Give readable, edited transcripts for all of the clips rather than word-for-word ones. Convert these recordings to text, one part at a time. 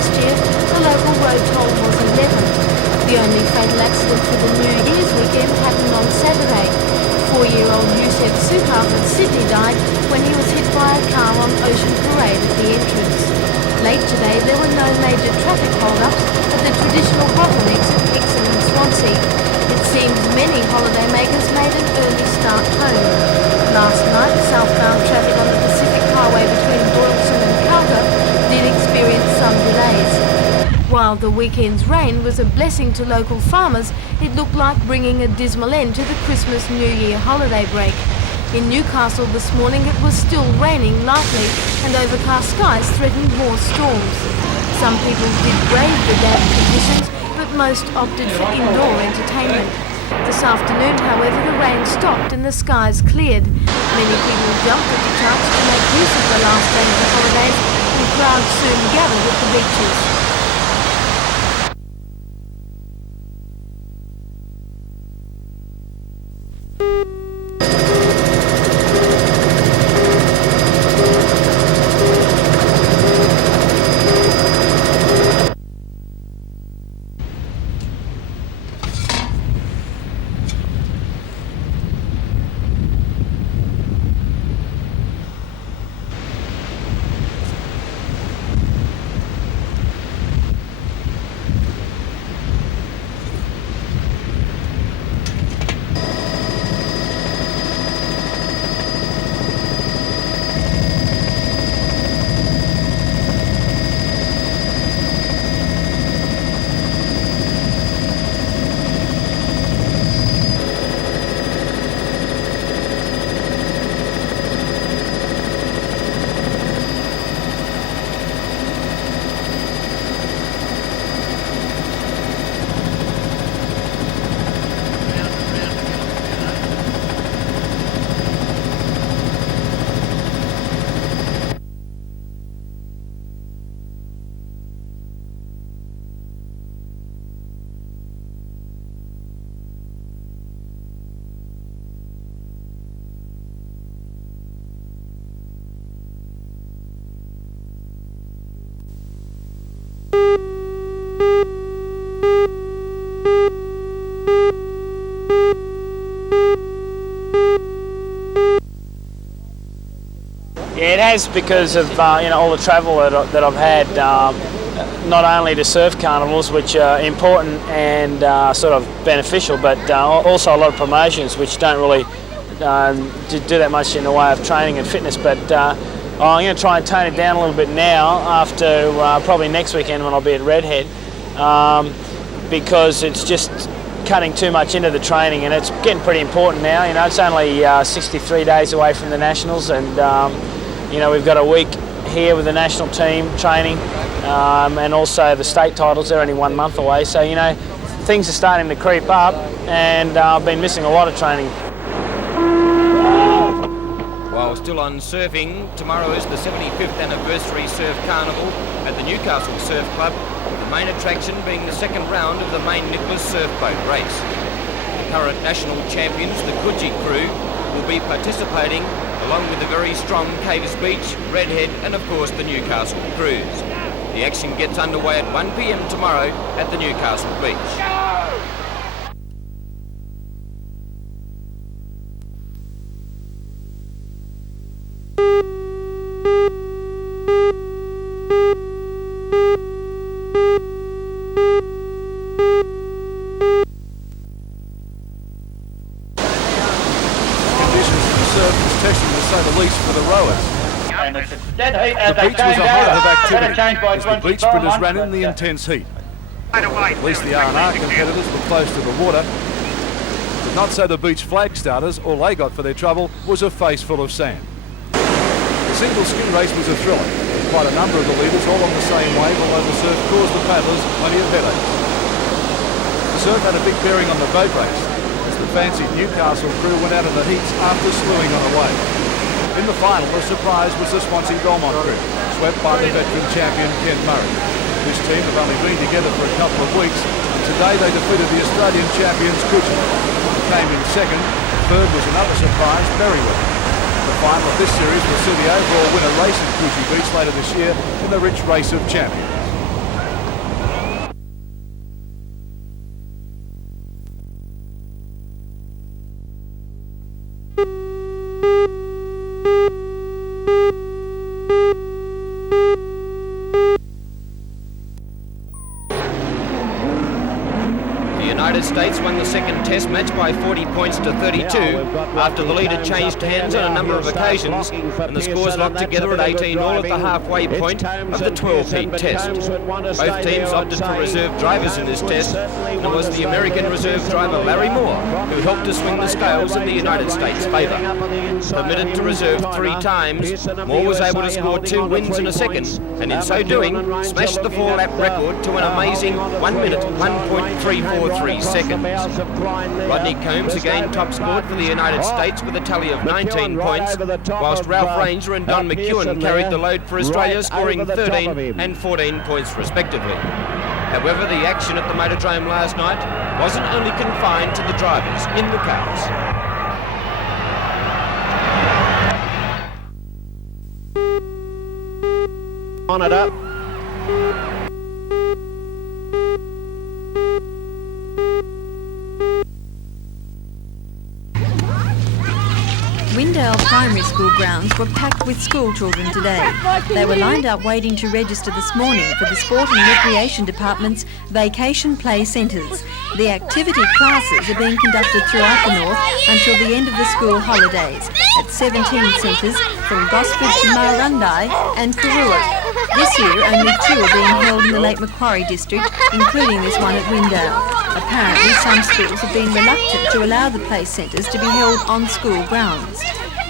Last year, the local road toll was 11. The only fatal accident for the New Year's weekend happened on Saturday. 4-year-old Yusef Sukhar from Sydney died when he was hit by a car on Ocean Parade at the entrance. Late today, there were no major traffic hold-ups at the traditional bottlenecks at Hexham and Swansea. It seems many holidaymakers made an early start home. Last night, southbound traffic on the Pacific Highway between Boylston and Calgary did experience some delays. While the weekend's rain was a blessing to local farmers, it looked like bringing a dismal end to the Christmas-New Year holiday break. In Newcastle this morning it was still raining lightly and overcast skies threatened more storms. Some people did brave the damp conditions, but most opted for indoor entertainment. This afternoon, however, the rain stopped and the skies cleared. Many people jumped at the chance to make use of the last day of the holidays, and crowds soon gathered at the beaches. Yeah, it has because of all the travel that I've had, not only to surf carnivals, which are important and sort of beneficial, but also a lot of promotions which don't really do that much in the way of training and fitness. But I'm going to try and tone it down a little bit now after probably next weekend when I'll be at Redhead, because it's just cutting too much into the training and it's getting pretty important now. It's only 63 days away from the Nationals, and we've got a week here with the national team training, and also the state titles. They're only 1 month away, so things are starting to creep up, and I've been missing a lot of training. While still on surfing, tomorrow is the 75th anniversary Surf Carnival at the Newcastle Surf Club, the main attraction being the second round of the main Nicholas surf boat race. The current national champions, the Coogee crew, will be participating along with the very strong Cavers Beach, Redhead and of course the Newcastle crews. The action gets underway at 1 p.m. tomorrow at the Newcastle Beach. The beach was a hive of activity as the beach sprinters ran in the intense heat. At least the R&R competitors were close to the water, but not so the beach flag starters. All they got for their trouble was a face full of sand. The single skin race was a thriller, with quite a number of the leaders all on the same wave, although the surf caused the paddlers plenty of headaches. The surf had a big bearing on the boat race, as the fancied Newcastle crew went out in the heats after slewing on a wave. In the final, the surprise was the Swansea Belmont crew, swept by the veteran champion Ken Murray. This team have only been together for a couple of weeks, and today they defeated the Australian champions Coogee. Came in second. Third was another surprise, Berrywell. The final of this series will see the overall winner race at Coogee Beach later this year in the Rich Race of Champions. States won the second test match by 40 points to 32 after the lead had changed hands on a number of occasions and the scores locked together at 18 all at the halfway point of the 12-heat test. Both teams opted for reserve drivers in this test, and it was the American reserve driver Larry Moore who helped to swing the scales in the United States' favour. Permitted to reserve 3 times, Moore was able to score 2 wins in a second, and in so doing smashed the 4-lap record to an amazing 1 minute 1.343 seconds. Rodney Combs again top scored for the United States with a tally of 19 points, whilst Ralph Ranger and Don McEwen carried the load for Australia, scoring 13 and 14 points respectively. However, the action at the Motordrome last night wasn't only confined to the drivers in the cars. On it up. Windale Primary School grounds were packed with school children today. They were lined up waiting to register this morning for the Sport and Recreation Department's Vacation Play Centres. The activity classes are being conducted throughout the north until the end of the school holidays at 17 centres from Gosford to Marundai and Karua. This year, only 2 are being held in the Lake Macquarie district, including this one at Windale. Apparently, some schools have been reluctant to allow the play centres to be held on school grounds.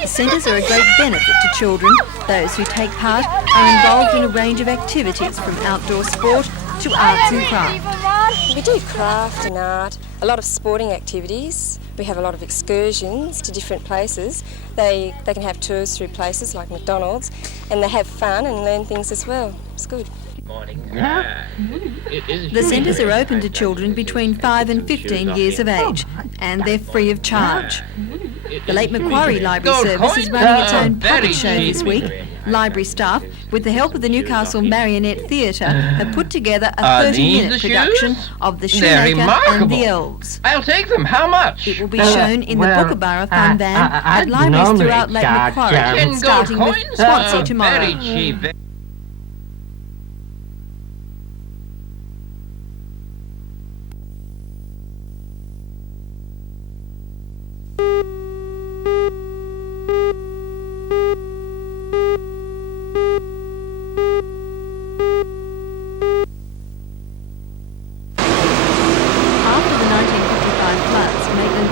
The centres are a great benefit to children. Those who take part are involved in a range of activities from outdoor sport to arts and craft. We do craft and art, a lot of sporting activities. We have a lot of excursions to different places. They can have tours through places like McDonald's, and they have fun and learn things as well. It's good. The centres are open to children between 5 and 15 years of age, and they're free of charge. The Lake Macquarie Library Service is running its own puppet show this week. Library staff, with the help of the Newcastle Marionette Theatre, have put together a 30-minute production of The Shoemaker and the Elves. I'll take them. How much? It will be shown in the Kookaburra Fun Van at libraries throughout Lake Macquarie, starting with Swansea tomorrow. Very cheap.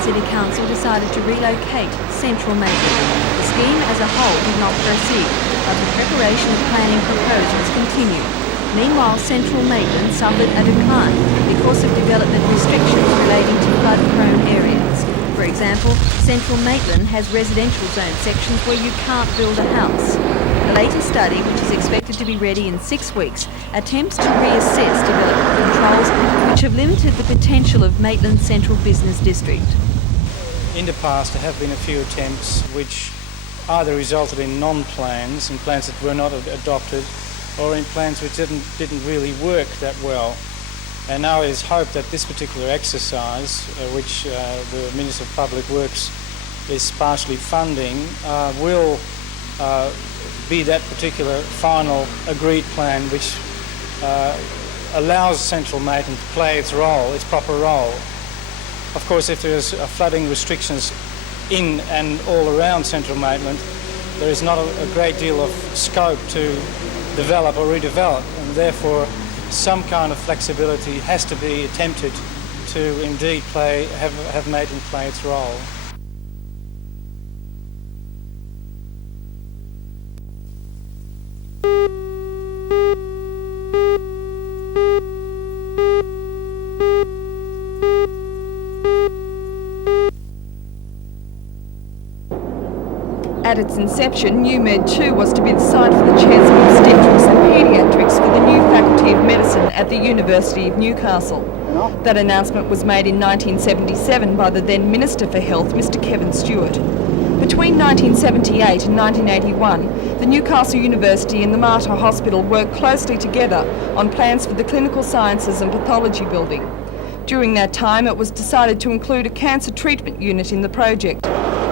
City Council decided to relocate Central Maitland. The scheme as a whole did not proceed, but the preparation of planning proposals continued. Meanwhile, Central Maitland suffered a decline because of development restrictions relating to flood-prone areas. For example, Central Maitland has residential zone sections where you can't build a house. The latest study, which is expected to be ready in 6 weeks, attempts to reassess development controls which have limited the potential of Maitland Central Business District. In the past, there have been a few attempts which either resulted in non-plans, in plans that were not adopted, or in plans which didn't really work that well. And now it is hoped that this particular exercise, which the Minister of Public Works is partially funding, will be that particular final agreed plan which allows Central Maitland to play its role, its proper role. Of course, if there's flooding restrictions in and all around Central Maitland, there is not a great deal of scope to develop or redevelop, and therefore some kind of flexibility has to be attempted to indeed have Maitland play its role. At its inception, UMed 2 was to be the site for the chairs of obstetrics and paediatrics for the new Faculty of Medicine at the University of Newcastle. That announcement was made in 1977 by the then Minister for Health, Mr. Kevin Stewart. Between 1978 and 1981, the Newcastle University and the Mater Hospital worked closely together on plans for the Clinical Sciences and Pathology building. During that time, it was decided to include a cancer treatment unit in the project,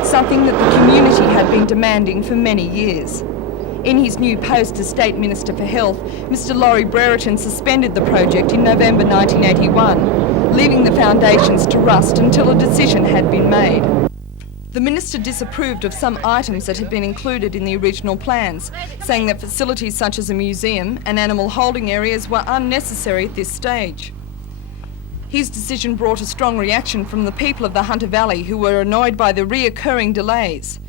something that the community had been demanding for many years. In his new post as State Minister for Health, Mr. Laurie Brereton suspended the project in November 1981, leaving the foundations to rust until a decision had been made. The Minister disapproved of some items that had been included in the original plans, saying that facilities such as a museum and animal holding areas were unnecessary at this stage. His decision brought a strong reaction from the people of the Hunter Valley, who were annoyed by the reoccurring delays.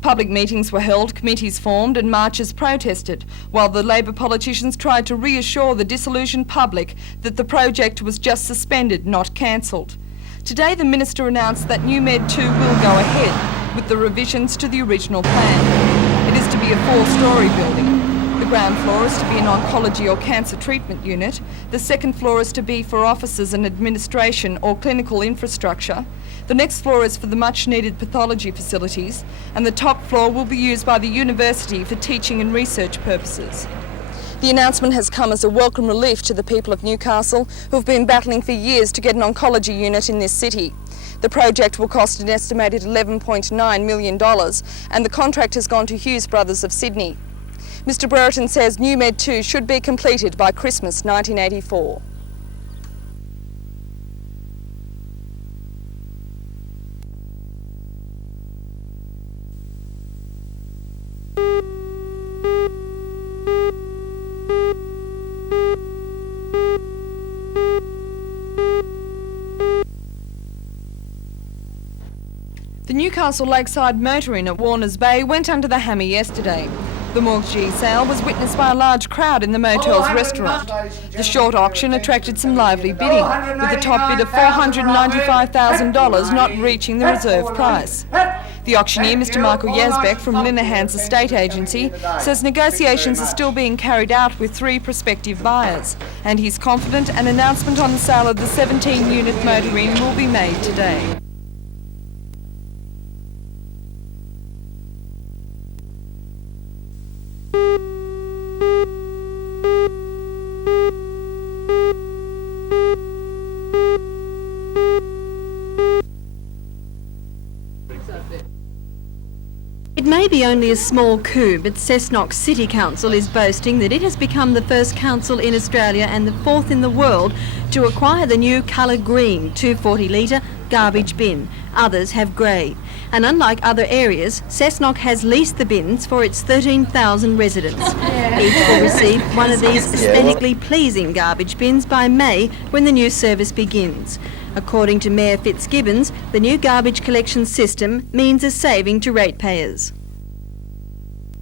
Public meetings were held, committees formed and marches protested, while the Labor politicians tried to reassure the disillusioned public that the project was just suspended, not cancelled. Today the Minister announced that New Med 2 will go ahead with the revisions to the original plan. It is to be a 4-storey building. The ground floor is to be an oncology or cancer treatment unit. The second floor is to be for offices and administration or clinical infrastructure. The next floor is for the much-needed pathology facilities, and the top floor will be used by the university for teaching and research purposes. The announcement has come as a welcome relief to the people of Newcastle, who have been battling for years to get an oncology unit in this city. The project will cost an estimated $11.9 million, and the contract has gone to Hughes Brothers of Sydney. Mr Brereton says New Med 2 should be completed by Christmas 1984. The Newcastle Lakeside Motor Inn at Warners Bay went under the hammer yesterday. The mortgagee sale was witnessed by a large crowd in the motel's restaurant. The short auction attracted some lively bidding, with the top bid of $495,000 not reaching the reserve price. The auctioneer, Mr Michael Yazbek from Linehan's estate agency, says negotiations are still being carried out with 3 prospective buyers, and he's confident an announcement on the sale of the 17-unit motor inn will be made today. It may be only a small coup, but Cessnock City Council is boasting that it has become the first council in Australia and the 4th in the world to acquire the new colour green 240-litre garbage bin. Others have grey. And unlike other areas, Cessnock has leased the bins for its 13,000 residents. Each will receive one of these aesthetically pleasing garbage bins by May when the new service begins. According to Mayor Fitzgibbons, the new garbage collection system means a saving to ratepayers.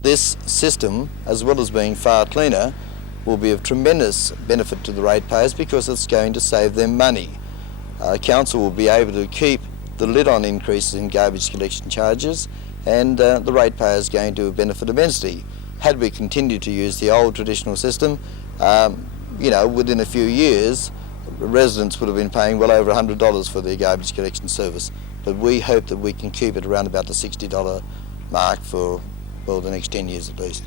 This system, as well as being far cleaner, will be of tremendous benefit to the ratepayers because it's going to save them money. Council will be able to keep the lid on increases in garbage collection charges, and the ratepayers are going to benefit immensely. Had we continued to use the old traditional system, within a few years, residents would have been paying well over $100 for their garbage collection service, but we hope that we can keep it around about the $60 mark for, well, the next 10 years at least.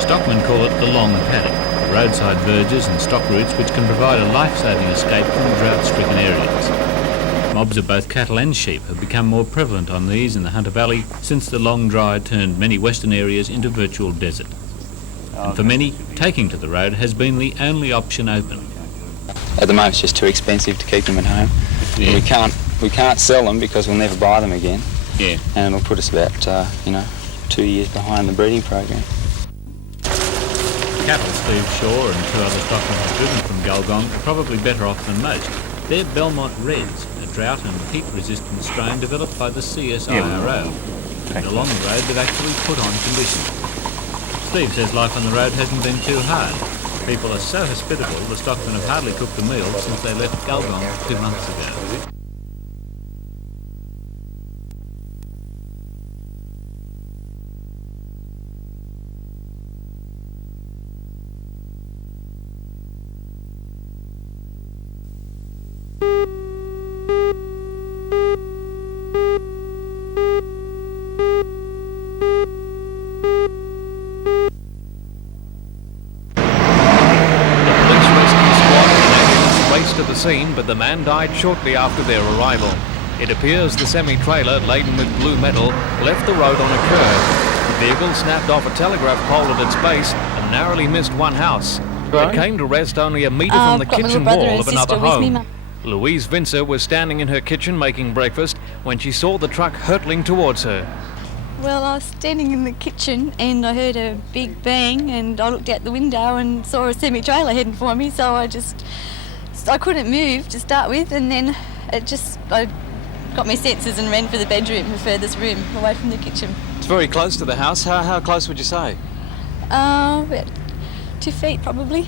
Stockmen call it the long paddock, the roadside verges and stock routes which can provide a life-saving escape from drought-stricken areas. Mobs of both cattle and sheep have become more prevalent on these in the Hunter Valley since the long dry turned many western areas into virtual desert. And for many, taking to the road has been the only option open. At the moment it's just too expensive to keep them at home. Yeah. We can't sell them because we'll never buy them again. Yeah. And it'll put us about 2 years behind the breeding program. Cattle Steve Shaw and 2 other stockmen have driven from Gulgong are probably better off than most. They're Belmont Reds, a drought and heat-resistant strain developed by the CSIRO. And along the road they've actually put on conditions. Steve says life on the road hasn't been too hard. People are so hospitable, the stockmen have hardly cooked a meal since they left Gulgong 2 months ago. scene, but the man died shortly after their arrival. It appears the semi-trailer laden with blue metal left the road on a curve. The vehicle snapped off a telegraph pole at its base and narrowly missed one house. It came to rest only a metre from the kitchen wall of another home. Louise Vincer was standing in her kitchen making breakfast when she saw the truck hurtling towards her. Well, I was standing in the kitchen and I heard a big bang, and I looked out the window and saw a semi-trailer heading for me, so I couldn't move to start with, and then I got my senses and ran for the bedroom, the furthest room, away from the kitchen. It's very close to the house. How close would you say? About 2 feet probably.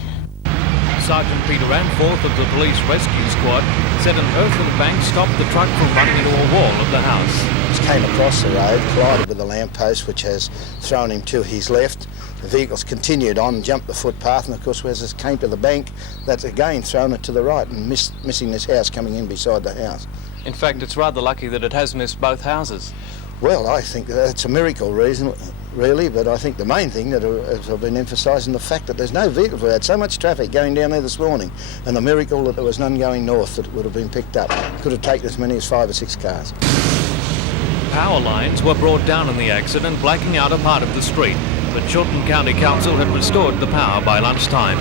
Sergeant Peter Anforth of the police rescue squad said an earthen bank stopped the truck from running into a wall of the house. It came across the road, collided with a lamppost, which has thrown him to his left. The vehicle's continued on, jumped the footpath, and of course as it came to the bank, that's again thrown it to the right and missing this house coming in beside the house. In fact, it's rather lucky that it has missed both houses. Well, I think that's a miracle reason, really, but I think the main thing that I've been emphasising the fact that there's no vehicles. We had so much traffic going down there this morning, and the miracle that there was none going north that would have been picked up. Could have taken as many as 5 or 6 cars. Power lines were brought down in the accident, blacking out a part of the street, but Chiltern County Council had restored the power by lunchtime.